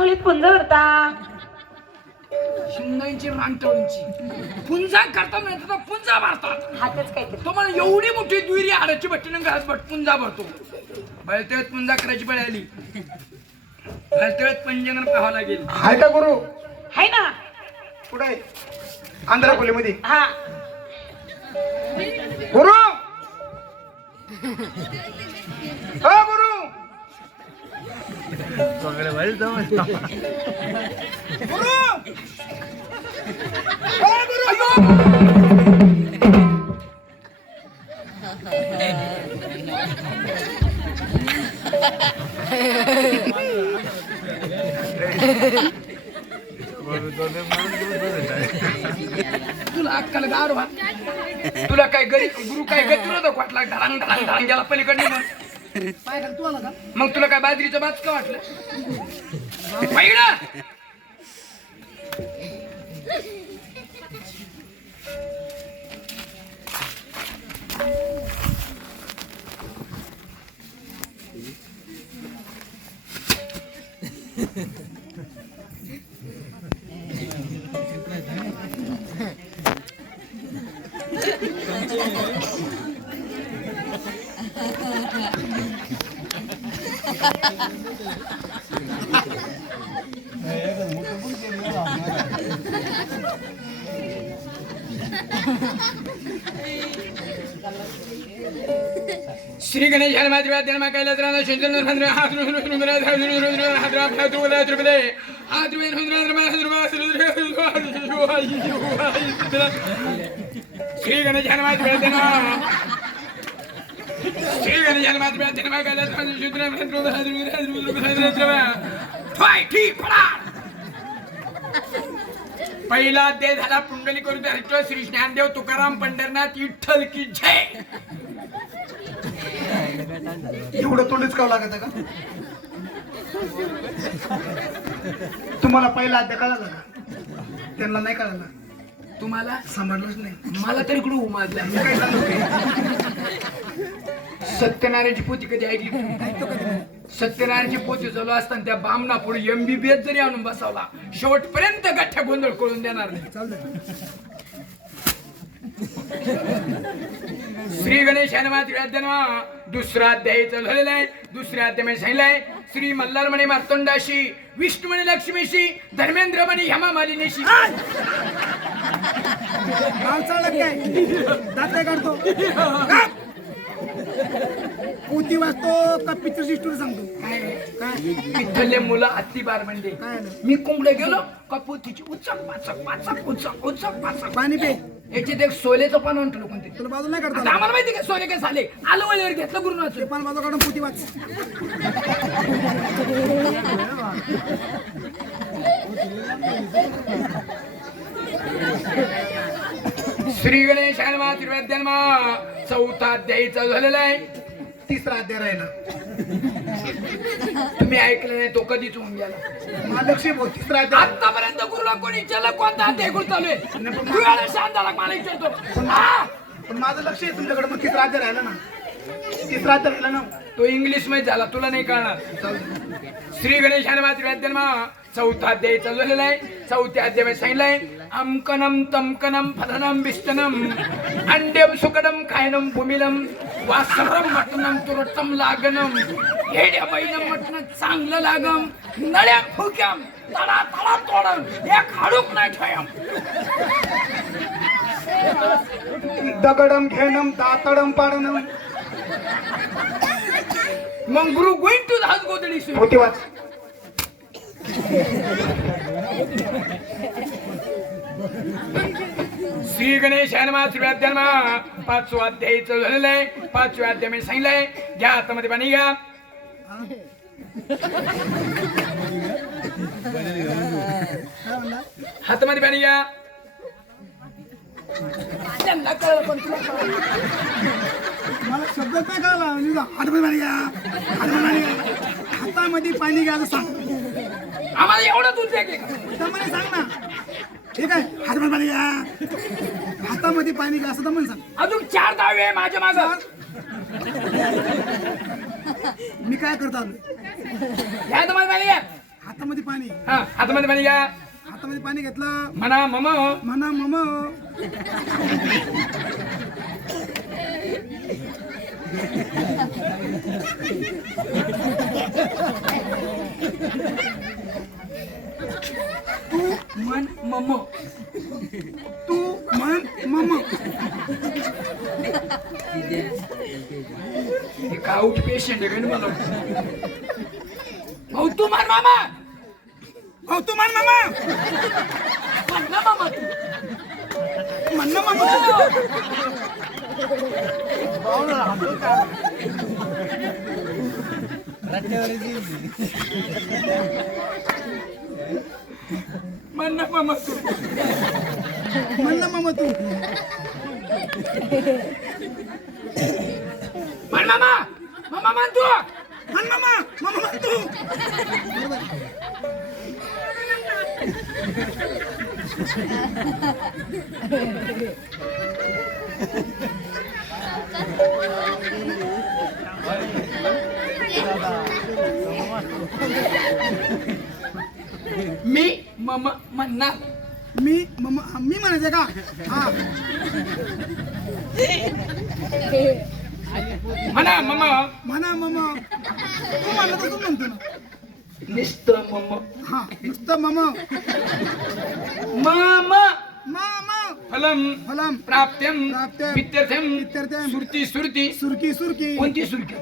खोलीत पुंज भरता. शिंगांची रांगटवणीची पुंजा करतात नाही तर पुंजा मारतात. हातच काहीतरी. तो मला एवढी मोठी दुहेरी हाडाची भट्टी घास भट पुंजा भरतो. बळतेळत पुंजा करायची वेळ आली बळतेळत पंचंगण पाहावं लागेल. हाय का गुरु? हाय ना. कुठे आहे? आंध्रा खोलीमध्ये. हा. गुरु हा गुरु गुरु! हा, तुला अक्कल गार तुला काय गरी गुरु काय गती नव्हतं वाटला? धरांग धरांग धरांग गेला पलीकडे मग मग तुला काय बाजरीचं बाज का वाटलं? पहिला? श्री ಶ್ರೀ ಗಣೇಶನ ಮಾತ್ರ ಧ್ಯಾನ ಕೈಲಾದ್ರ ಶಂಚನ ಹಂದ್ರೆ ಹಾದ್ರು ಹಂದ್ರೆ ಹಾದ್ರು ಹಂದ್ರೆ ಹಾದ್ರು ಹಾದ್ರು ಒಲೆ ಹಾದ್ರು ಬೆಲೆ ಹಾದ್ರು ಏನು ಹಂದ್ರೆ ಅಂದ್ರೆ ಮೇಲೆ ಹಂದ್ರೆ ಹಾದ್ರು ಶ್ರೀ ಗಣೇಶನ ಮಾತ್ರ ಧ್ಯಾನ पहिला अध्याय झाला पुंडली करू हरिश्वर श्री ज्ञानदेव तुकाराम पंढरनाथ विठ्ठल की जय एवढं तोंडच कावं लागत का तुम्हाला पहिला अध्याय कळाला का त्यांना नाही कळाला तुम्हाला समजलंच नाही मला तरी कुठं उमाजला काय सांगू? सत्यनारायणची पोती कधी ऐकली? सत्यनारायणची पोती चालू असताना त्या बामना पुढे एमबीबीएस जरी आणून बसवला शेवटपर्यंत गठ्ठ्या गोंधळ कळून देणार नाही. श्री गणेश हनुमान दुसरा अध्याय झालेला आहे दुसऱ्या अध्याय सांगितलंय श्री मल्हारमणी मार्तंडाशी विष्णुमणी लक्ष्मीशी धर्मेंद्रमणी हेमा मालिनीशी काय? काढतो. पोती वाचतो का पिक्चरची स्टोरी सांगतो? विठ्ठले मुलं हत्ती बार म्हणजे. काय आलं? मी कोंबडे गेलो का पोतीची उचक पाचक पाचक उचक उचक पाचक. पाणी पे. याच्यात एक सोलेचं पान म्हणतो कोणते? तुला बाजू नाही आता करता आम्हाला माहिती का सोले काय झाले आलं वळीवर घेतलं गुरुनाचं ते पान बाजू काढून पोती वाच. श्री गणेश चौथा अध्यायीचा झालेला आहे. तिसरा अध्याय राहिला. तुम्ही ऐकलं नाही तो कधीच होऊन गेला. महालक्ष्मी भाऊ तिसरा अध्याय आतापर्यंत गुरुला कोणी विचारलं कोणता अध्याय गुरु चालू आहे? तू वेळा शांत झाला मला विचारतो! पण माझं लक्ष आहे तुमच्याकडे मग तिसरा अध्याय राहिला ना. तिसरा अध्याय राहिला ना. तो इंग्लिशमध्ये झाला तुला नाही कळणार. श्री गणेश त्रिवेद्यन्म चौथा अध्याय चाललेला आहे. चौथ्या अध्याय सांगितलंय अमकनम तमकनम फलनम विष्टनम अंड्यम सुकडम खायनम भूमिलम वासरम मटनम तुरटम लागनम. हेड्या बैनम मटन चांगलं लागम. नळ्या फुक्याम. तडा तडा तोडम. एक हाडूक नाही ठेयम दगडम घेणम दातडम पाडणम. मग गुरु गोइंग टू हात गोदडी पोती वाच श्री गणेश हनुमान श्रीवाद्यानमा पाचवा अध्यायचं झालेलं आहे. पाचव्या अध्याय मी सांगितलंय. घ्या हातामध्ये पाणी घ्या. हातामध्ये पाणी घ्या. त्यांना कळलं पण तुला कळलं. मला शब्द काय कळला. हातमध्ये पाणी घ्या. हातमध्ये पाणी घ्या. हातामध्ये पाणी घ्या असं सांग. आम्हाला एवढं दूध द्या की. तर मला सांग ना. ठीक आहे हातमध्ये पाणी घ्या हातामध्ये पाणी घ्या असं तर सांग अजून चार दहावे आहे माझ्या माग. मी काय करतो पाणी घ्या. हातामध्ये पाणी. हा हातामध्ये पाणी घ्या. हातामध्ये पाणी घेतलं. म्हणा मम. म्हणा मम. तू मन मम. तू मन मम. का आउट पेशंट आहे का मला? भाऊ तू मान मामा. भाऊ तू म्हण मामा. म्हण मामा तू. म्हण मामा म्हण ना मामा तू म्हण ना मामा तू म्हण मामा मामा मान तू म्हण मामा मामा म्हण तू मी मम म्हणणार. मी मम मी म्हणायचं का? हा. म्हणा मम. म्हणा मम. तू म्हणलं तर तू म्हणतो ना. निस्त मम. हा नुसतं मम. माम. मामा. फलम फलम. प्राप्त्यम प्राप्त्यम वित्यर्थम वित्यर्थम सुरती सुरती। सुरकी सुरकी कोणती सुरकी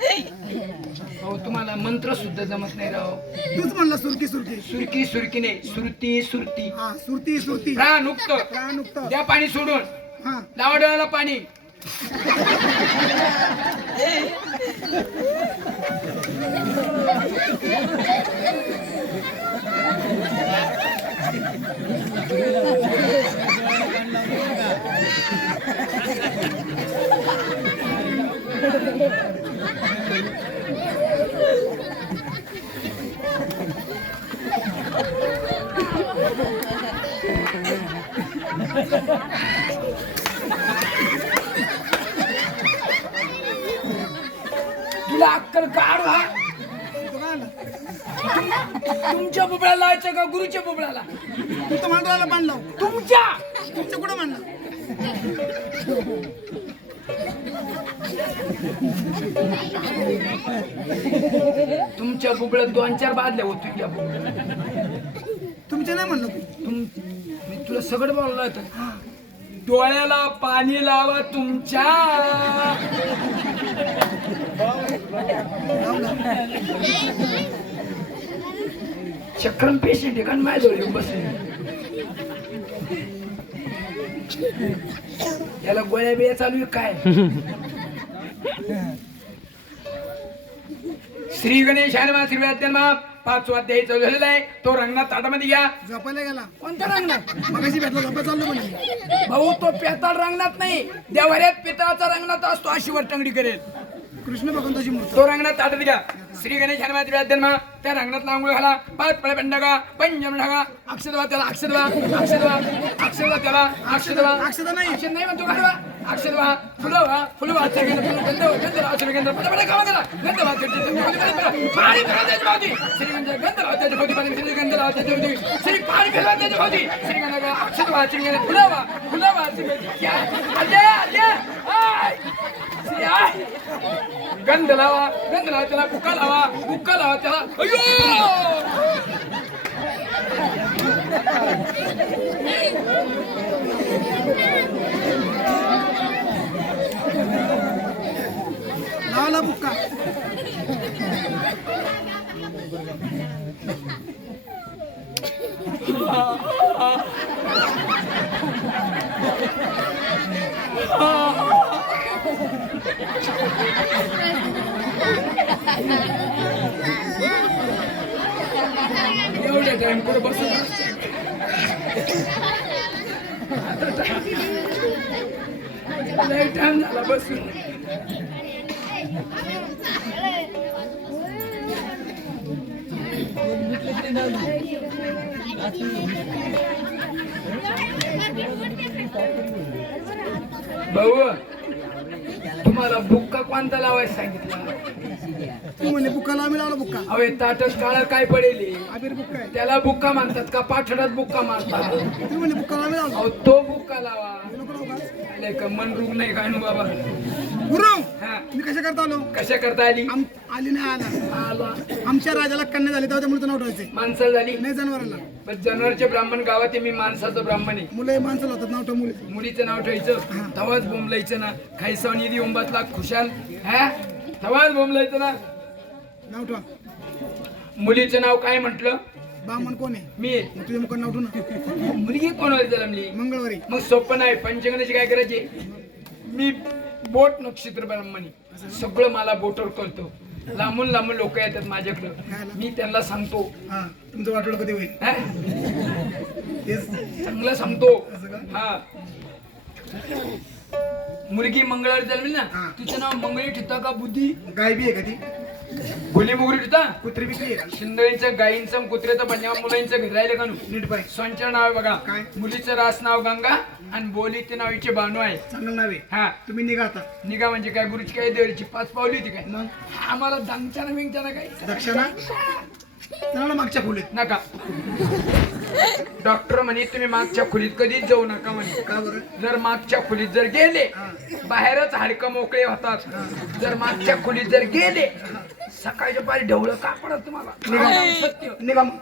हो तुम्हाला मंत्र सुद्धा जमत नाही राव. तूच म्हणला सुरकी सुरकी. सुरकी सुरकी नाही सुरती सुरती. हा सुरती सुरती. प्राण उक्त. प्राणुक्त द्या पाणी सोडून. हा. लावा डोळ्याला पाणी. तुला अक्कल काढ हा? तुमच्या बुबळ्याला लावायचं का गुरुच्या बुबळ्याला? तू तर मांडवायला बांध लाव तुमच्या? तुमच्या कुठं मांडला? तुमच्या बुबळ्यात दोन चार बादल्या होत बुबळ्यात. तुमच्या नाही म्हणलं तुम मी तुला सगळं बोललो होतं डोळ्याला पाणी लावा तुमच्या. चक्रम पेशंट आहे का? माझ्याजवळ बसले. याला गोळ्या बिया चालू आहे काय? श्री गणेश हनुमान श्री विद्यानमा पाचवा अध्याय झालेला आहे. तो रंगनाथ ताटामध्ये घ्या. झोपायला गेला. कोणत्या रंगनाथ? मगाशी भेटला झोपा चाललो म्हणजे भाऊ तो पेताळ रंगनाथ नाही. देवाऱ्यात पितळाचा रंगनाथ असतो अशी वरटंगडी करेल. कृष्ण भगवंताची मूर्ती. तो रंगनाथ ताटत घ्या. श्री गणेश हनुमान विद्यानमा त्या रंगनाथ आंघोळ घाला. पाच पळे पंडगा पंचम ढगा अक्षरवा त्याला अक्षरवा अक्षरवा अक्षरवा त्याला अक्षरवा अक्षता नाही. अक्षर नाही म्हणतो घालवा. अक्षरवा फुलवा फुलवा गंध गंध अक्षर गंध पट पट कामा करा गंध पाणी फिरवा त्याच्या भोवती श्री गंध गंध लावा त्याच्या भोवती पाणी श्री गंध लावा त्याच्या भोवती श्री पाणी फिरवा त्याच्या भोवती श्री गंध अक्षरवा श्री गंध फुलवा फुलवा श्री गंध आले आले आय श्री आय गंध लावा गंध लावा त्याला बुक्का लावा बुक्का लावा त्याला अयो लावला बुक्का एवढ्या टाइम कुठं बसत लय टाइम झाला बसून भाऊ तुम्हाला बुक्का कोणता लावायला सांगितलं? तू म्हणे बुक्काला आम्ही लावला बुक्का. अहो ताटच काळ काय पडेल? आबीर बुक्का आहे. त्याला बुक्का मानतात का पाठडात बुक्का मारतात तू म्हणे बुक्काला आम्ही लावला अहो तो बुक्का लावा. का? मन रुग नाही काय नु बाबा? गुरु हा. मी कशा करता आलो? कशा करता आली? आम आली नाही आला. आला. आमच्या राजाला कन्या झाली तेव्हा त्या मुलीचं नाव ठेवायचे माणसं झाली. नाही जनावराला. पण जनावरचे ब्राह्मण गावात आहे, मी माणसाचं ब्राह्मण आहे. मुलं हे माणसाला होतात नाव ठेव मुलीचं. मुलीचं नाव ठेवायचं. तवाच बोंबलायचं ना. खायचं निधी ओंबातला खुशाल. हा? तवाच बोंबलायचं ना. नाव ठेवा. मुलीचं नाव काय म्हटलं? बामण कोण आहे? मी. मग तुझ्या मुखात नाव ठेव ना. मुलगी कोणाला जन्मली? मंगळवारी. मग सोपं नाही. पंचगणाची काय करायची? मी बोट नक्षत्र ब्राह्मणी सगळं मला बोटवर करतो लांबून लांबून लोक येतात माझ्याकडं. मी त्यांना सांगतो. तुमचं वाटोळ कधी होईल? चांगलं सांगतो? हा. मुलगी मंगळवार जन्मली ना. तिचं नाव मंगळी ठिता का बुद्धी. गाय बी आहे का ती? भोली मुगरी ठिता कुत्री बिकली. शिंदळीचं गाईंचं कुत्र्याचं पंजाब मुलांचं घर राहिलं का नु? नीट बाय स्वंच नाव आहे बघा. काय? मुलीचं रास नाव गंगा आणि बोलीचे नाव हिचे बानू आहे. चांगलं नाव आहे. हा. तुम्ही निघा आता. निघा म्हणजे काय? गुरुची काय देवरीची पाच पावली होती काय? मग? आम्हाला दंगच्याना विंगच्याना काय? दक्षाणा मागच्या खोलीत. नका. डॉक्टर म्हणे तुम्ही मागच्या खोलीत कधीच जाऊ नका म्हणे. का बरं? जर मागच्या खोलीत जर गेले. बाहेरच हाडकं मोकळे होतात. जर मागच्या खोलीत जर गेले सकाळच्या पारी ढवळं का पडत तुम्हाला? निघा सत्य निघा मग.